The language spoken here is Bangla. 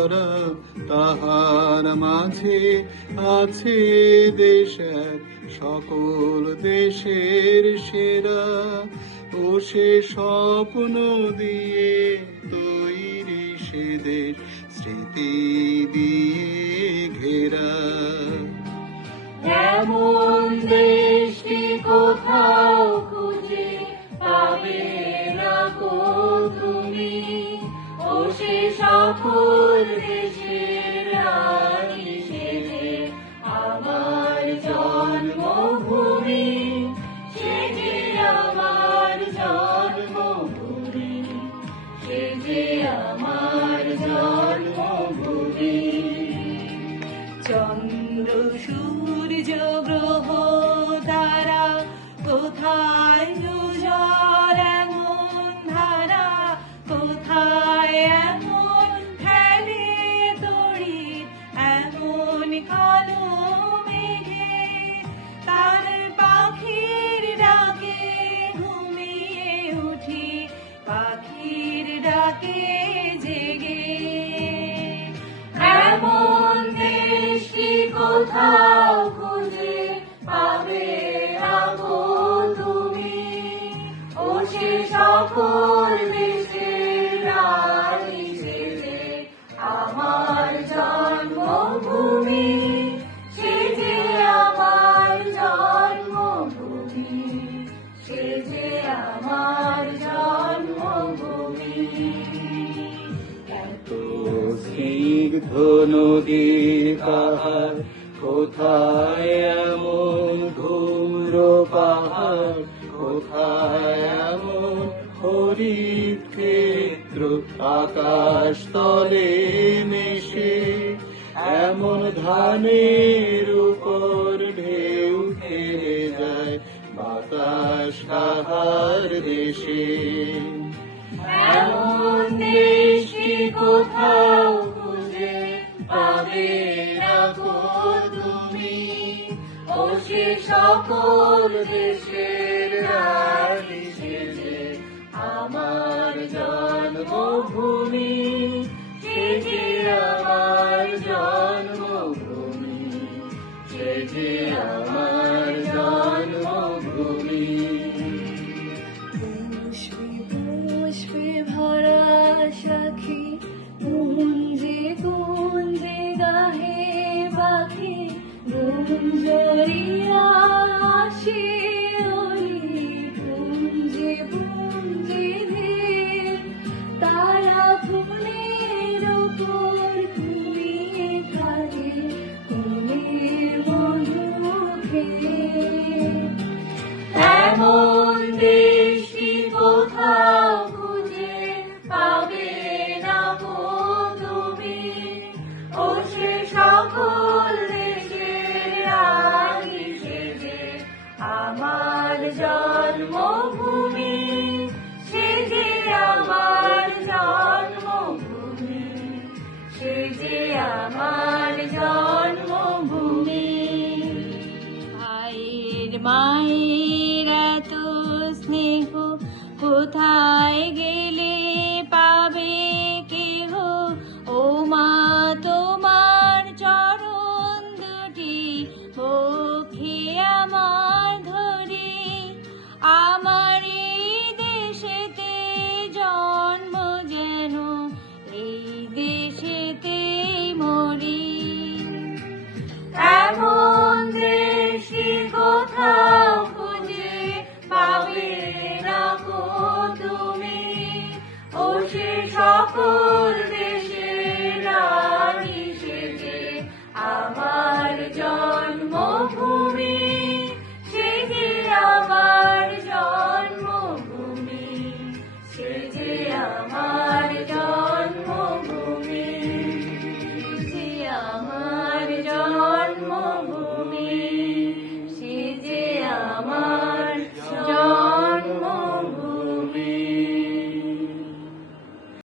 ভরা, তাহার মাঝে আছে দেশ এক, সকল দেশের সেরা। ও সে স্বপ্ন দিয়ে তৈরি সে দেশ, স্মৃতি দিয়ে ঘেরা। এমন দেশটি কোথাও খুঁজে পাবে না কো তুমি, ও সে সকল দেশের রানী সেজে আমার জন্মভূমি, সেজে আমার জন্মভূমি, সেজে আমার জন্মভূমি। চন্দ্র সূর্য গ্রহ তারা কোথায় উজাড় এমন ধারা, কোথায় এমন খেলে তড়িৎ এমন কালো মেঘে, তার পাখির ডাকে ঘুমিয়ে উঠি, পাখির ডাকে জেগে। এমন দেশটি কোথাও খুঁজে পাবে না গো তুমি, ও সে সকল দেশের রানী সেজে আমার জন্মভূমি, সেজে আমার জন্মভূমি, সেজে আমার জন্মভূমি। এত স্নিগ্ধ নদীর পাহাড়, কোথায় এমন ধূম্র পাহাড়, কোথায় এমন হরিত ক্ষেত্র, আকাশ তলে মেশে এমন ধানের উপর ঢেউ খেলে যায় বাতাস কাহার দেশে। এমন দেশটি কোথাও খুঁজে পাবে না গো তুমি, ও সে সকল দেশের রানী সেজে আমার জন্মভূমি, সেজে আমার জন্মভূমি, সেজে আমার জন্মভূমি। পুষ্পে ভরা সখী, কুঞ্জে কুঞ্জে গাহে পাখি, গুঞ্জরি